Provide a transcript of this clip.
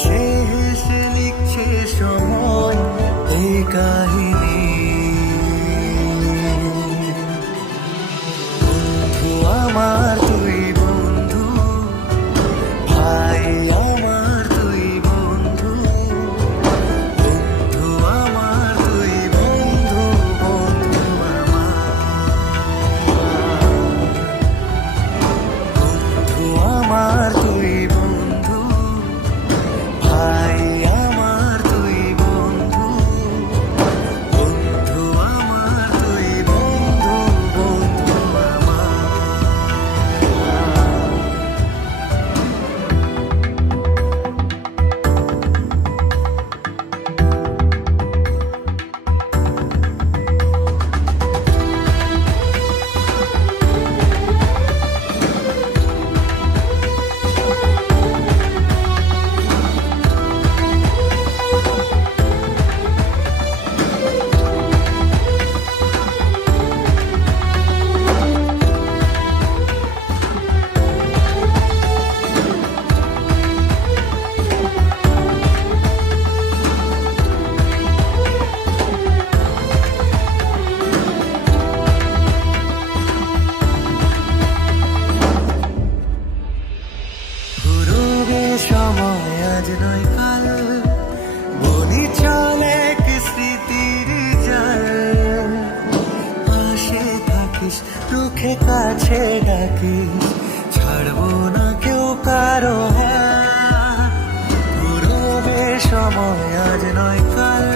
সে হেসে লিখছে সময় এই কাহিনী। বন্ধু আমার তুই বন্ধু, ভাই আমার তুই বন্ধু, বন্ধু আমার তুই বন্ধু, বন্ধু আমার তুই বন্ধু, ভাই আমার তুই বন্ধু, বন্ধু আমার তুই বন্ধু, বন্ধু আমার। ঘুরবে সময় আজ নয় কাল, বনি চলে কি স্মৃতির জাল। পাশে থাকিস দুঃখে কাছে ডাকিস, ছাড়বো না কেউ কারো হাত। ঘুরবে সময় আজ নয় কাল,